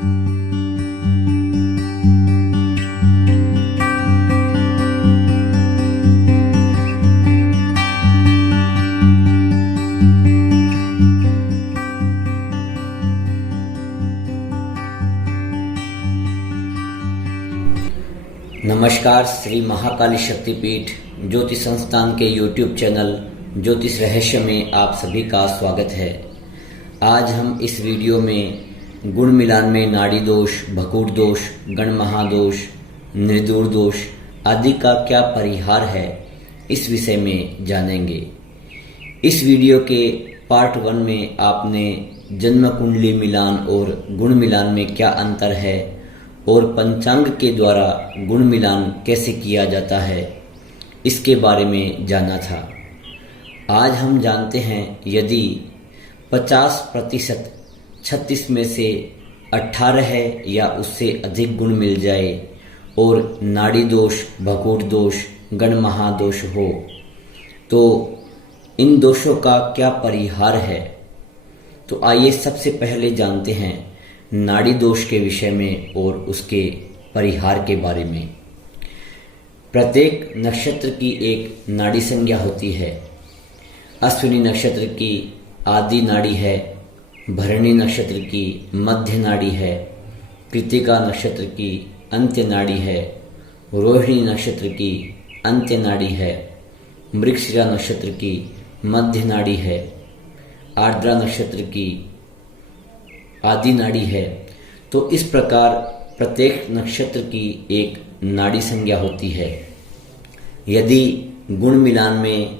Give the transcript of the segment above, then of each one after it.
नमस्कार। श्री महाकाली शक्तिपीठ ज्योतिष संस्थान के YouTube चैनल ज्योतिष रहस्य में आप सभी का स्वागत है। आज हम इस वीडियो में गुण मिलान में नाड़ी दोष, भकूट दोष, गण महादोष, निर्दूर दोष आदि का क्या परिहार है, इस विषय में जानेंगे। इस वीडियो के पार्ट 1 में आपने जन्म कुंडली मिलान और गुण मिलान में क्या अंतर है और पंचांग के द्वारा गुण मिलान कैसे किया जाता है, इसके बारे में जाना था। आज हम जानते हैं यदि 50% 36 में से 18 है या उससे अधिक गुण मिल जाए और नाड़ी दोष, भकूट दोष, गण महादोष हो तो इन दोषों का क्या परिहार है। तो आइए सबसे पहले जानते हैं नाड़ी दोष के विषय में और उसके परिहार के बारे में। प्रत्येक नक्षत्र की एक नाड़ी संज्ञा होती है। अश्विनी नक्षत्र की आदि नाड़ी है, भरणी नक्षत्र की मध्य नाड़ी है, कृत्तिका नक्षत्र की अंत्य नाड़ी है, रोहिणी नक्षत्र की अंत्य नाड़ी है, मृगशिरा नक्षत्र की मध्य नाड़ी है, आर्द्रा नक्षत्र की आदि नाड़ी है। तो इस प्रकार प्रत्येक नक्षत्र की एक नाड़ी संज्ञा होती है। यदि गुण मिलान में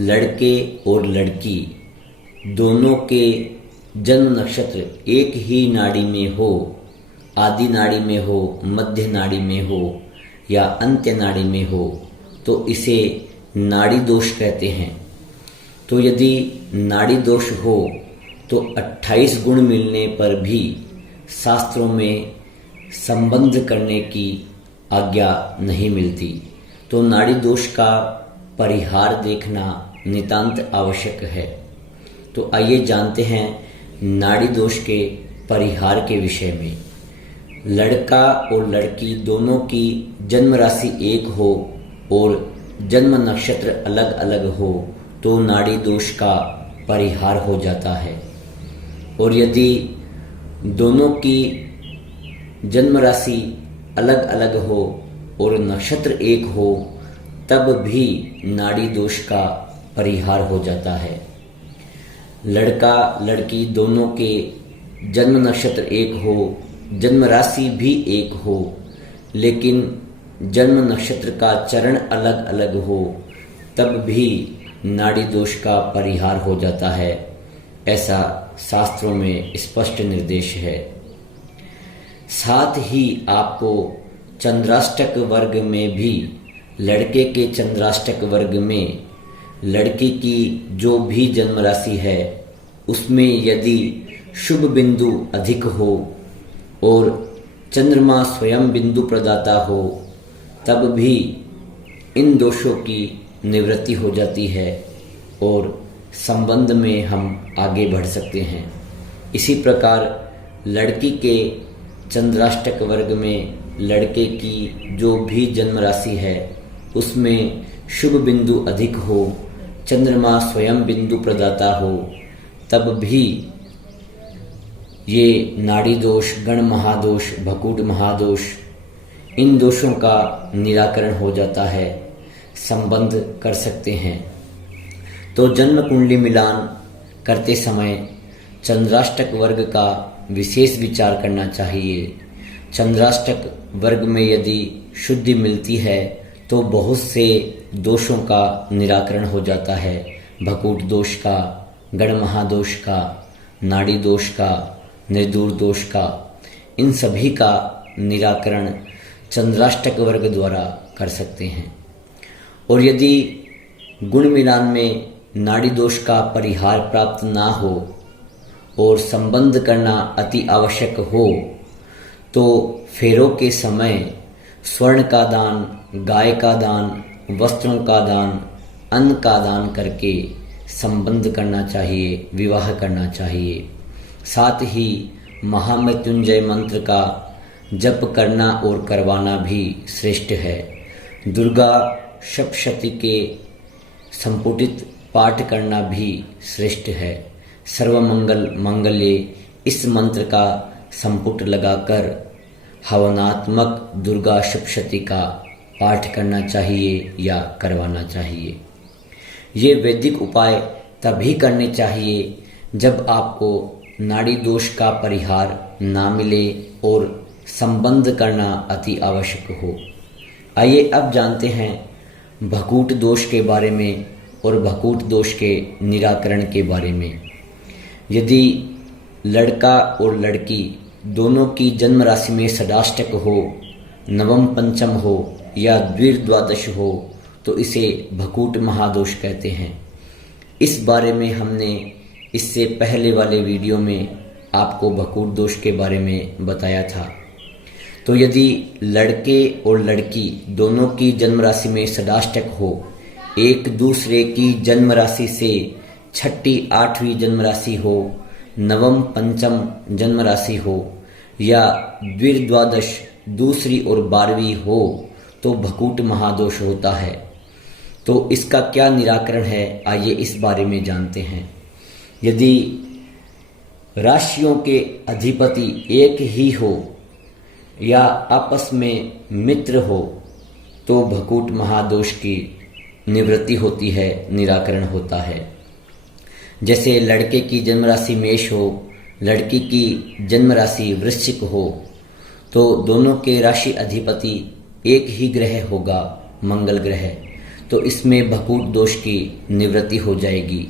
लड़के और लड़की दोनों के जन्म नक्षत्र एक ही नाड़ी में हो, आदि नाड़ी में हो, मध्य नाड़ी में हो या अंत्य नाड़ी में हो, तो इसे नाड़ी दोष कहते हैं। तो यदि नाड़ी दोष हो तो 28 गुण मिलने पर भी शास्त्रों में संबंध करने की आज्ञा नहीं मिलती। तो नाड़ी दोष का परिहार देखना नितांत आवश्यक है। तो आइए जानते हैं नाड़ी दोष के परिहार के विषय में। लड़का और लड़की दोनों की जन्म राशि एक हो और जन्म नक्षत्र अलग अलग हो तो नाड़ी दोष का परिहार हो जाता है। और यदि दोनों की जन्म राशि अलग अलग हो और नक्षत्र एक हो तब भी नाड़ी दोष का परिहार हो जाता है। लड़का लड़की दोनों के जन्म नक्षत्र एक हो, जन्म राशि भी एक हो, लेकिन जन्म नक्षत्र का चरण अलग अलग हो तब भी नाड़ी दोष का परिहार हो जाता है। ऐसा शास्त्रों में स्पष्ट निर्देश है। साथ ही आपको चंद्राष्टक वर्ग में भी लड़के के चंद्राष्टक वर्ग में लड़की की जो भी जन्म राशि है उसमें यदि शुभ बिंदु अधिक हो और चंद्रमा स्वयं बिंदु प्रदाता हो तब भी इन दोषों की निवृत्ति हो जाती है और संबंध में हम आगे बढ़ सकते हैं। इसी प्रकार लड़की के चंद्राष्टक वर्ग में लड़के की जो भी जन्म राशि है उसमें शुभ बिंदु अधिक हो, चंद्रमा स्वयं बिंदु प्रदाता हो, तब भी ये नाड़ी दोष, गण महादोष, भकूट महादोष, इन दोषों का निराकरण हो जाता है, संबंध कर सकते हैं। तो जन्म कुंडली मिलान करते समय चंद्राष्टक वर्ग का विशेष विचार करना चाहिए। चंद्राष्टक वर्ग में यदि शुद्धि मिलती है तो बहुत से दोषों का निराकरण हो जाता है। भकूट दोष का, गण महादोष का, नाड़ी दोष का, निर्दूर दोष का, इन सभी का निराकरण चंद्राष्टक वर्ग द्वारा कर सकते हैं। और यदि गुण मिलान में नाड़ी दोष का परिहार प्राप्त ना हो और संबंध करना अति आवश्यक हो तो फेरों के समय स्वर्ण का दान, गाय का दान, वस्त्रों का दान, अन्न का दान करके संबंध करना चाहिए, विवाह करना चाहिए। साथ ही महामृत्युंजय मंत्र का जप करना और करवाना भी श्रेष्ठ है। दुर्गा सप्तशती के संपुटित पाठ करना भी श्रेष्ठ है। सर्वमंगल मंगल्ये इस मंत्र का संपुट लगाकर हवनात्मक दुर्गा सप्तशती का पाठ करना चाहिए या करवाना चाहिए। ये वैदिक उपाय तभी करने चाहिए जब आपको नाड़ी दोष का परिहार ना मिले और संबंध करना अति आवश्यक हो। आइए अब जानते हैं भकूट दोष के बारे में और भकूट दोष के निराकरण के बारे में। यदि लड़का और लड़की दोनों की जन्म राशि में षडाष्टक हो, नवम पंचम हो या द्विर्द्वादश हो तो इसे भकूट महादोष कहते हैं। इस बारे में हमने इससे पहले वाले वीडियो में आपको भकूट दोष के बारे में बताया था। तो यदि लड़के और लड़की दोनों की जन्म राशि में षडाष्टक हो, एक दूसरे की जन्म राशि से छठी आठवीं जन्म राशि हो, नवम पंचम जन्म राशि हो या द्विर्द्वादश दूसरी और 12वीं हो तो भकूट महादोष होता है। तो इसका क्या निराकरण है, आइए इस बारे में जानते हैं। यदि राशियों के अधिपति एक ही हो या आपस में मित्र हो तो भकूट महादोष की निवृत्ति होती है, निराकरण होता है। जैसे लड़के की जन्म राशि मेष हो, लड़की की जन्म राशि वृश्चिक हो तो दोनों के राशि अधिपति एक ही ग्रह होगा, मंगल ग्रह, तो इसमें भकूट दोष की निवृत्ति हो जाएगी।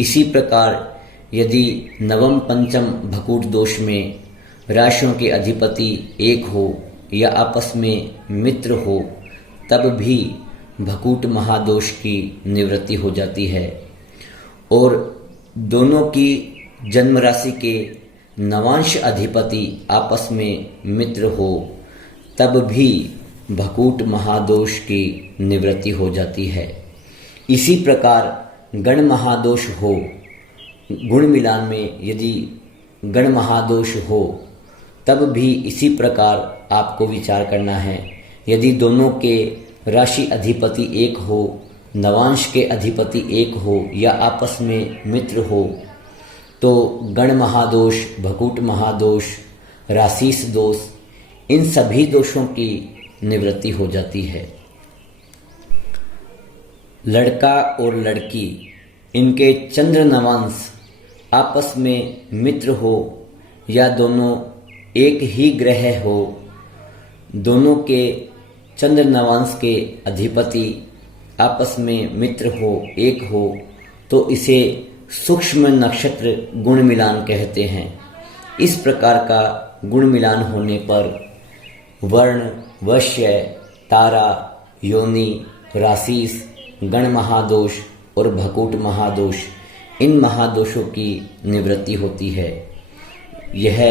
इसी प्रकार यदि नवम पंचम भकूट दोष में राशियों के अधिपति एक हो या आपस में मित्र हो तब भी भकूट महादोष की निवृत्ति हो जाती है। और दोनों की जन्म राशि के नवांश अधिपति आपस में मित्र हो तब भी भकूट महादोष की निवृत्ति हो जाती है। इसी प्रकार गण महादोष हो, गुण मिलान में यदि गण महादोष हो तब भी इसी प्रकार आपको विचार करना है। यदि दोनों के राशि अधिपति एक हो, नवांश के अधिपति एक हो या आपस में मित्र हो तो गण महादोष, भकूट महादोष, राशिस दोष, इन सभी दोषों की निवृत्ति हो जाती है। लड़का और लड़की इनके चंद्र नवांश आपस में मित्र हो या दोनों एक ही ग्रह हो, दोनों के चंद्र नवांश के अधिपति आपस में मित्र हो, एक हो तो इसे सूक्ष्म नक्षत्र गुण मिलान कहते हैं। इस प्रकार का गुण मिलान होने पर वर्ण, वश्य, तारा, योनि, राशिस, गण महादोष और भकूट महादोष, इन महादोषों की निवृत्ति होती है। यह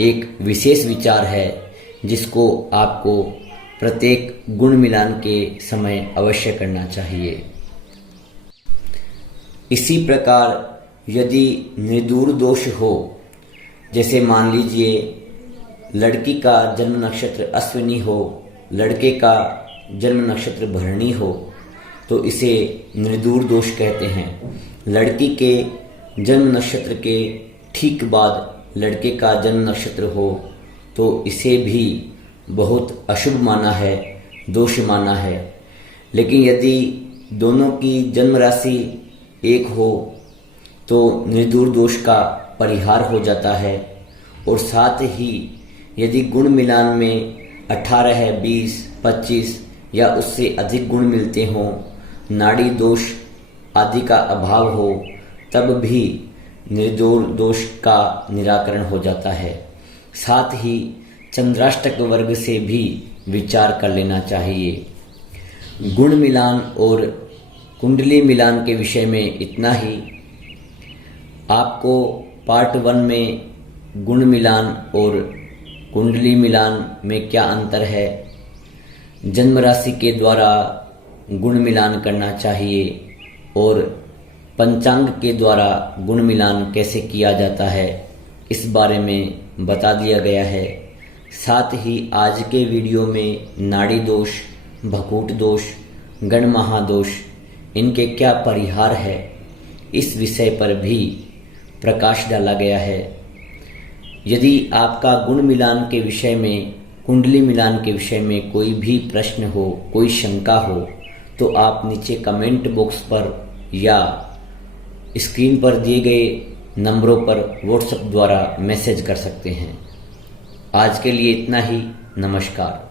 एक विशेष विचार है जिसको आपको प्रत्येक गुण मिलान के समय अवश्य करना चाहिए। इसी प्रकार यदि निर्दूर दोष हो, जैसे मान लीजिए लड़की का जन्म नक्षत्र अश्विनी हो, लड़के का जन्म नक्षत्र भरणी हो तो इसे निर्दूर दोष कहते हैं। लड़की के जन्म नक्षत्र के ठीक बाद लड़के का जन्म नक्षत्र हो तो इसे भी बहुत अशुभ माना है, दोष माना है। लेकिन यदि दोनों की जन्म राशि एक हो तो निर्दूर दोष का परिहार हो जाता है। और साथ ही यदि गुण मिलान में 18, 20, 25 या उससे अधिक गुण मिलते हों, नाड़ी दोष आदि का अभाव हो तब भी निर्दूर दोष का निराकरण हो जाता है। साथ ही चंद्राष्टक वर्ग से भी विचार कर लेना चाहिए। गुण मिलान और कुंडली मिलान के विषय में इतना ही। आपको पार्ट 1 में गुण मिलान और कुंडली मिलान में क्या अंतर है, जन्म राशि के द्वारा गुण मिलान करना चाहिए और पंचांग के द्वारा गुण मिलान कैसे किया जाता है, इस बारे में बता दिया गया है। साथ ही आज के वीडियो में नाड़ी दोष, भकूट दोष, गण महादोष, इनके क्या परिहार है, इस विषय पर भी प्रकाश डाला गया है। यदि आपका गुण मिलान के विषय में, कुंडली मिलान के विषय में कोई भी प्रश्न हो, कोई शंका हो, तो आप नीचे कमेंट बॉक्स पर या स्क्रीन पर दिए गए नंबरों पर व्हाट्सएप द्वारा मैसेज कर सकते हैं। आज के लिए इतना ही। नमस्कार।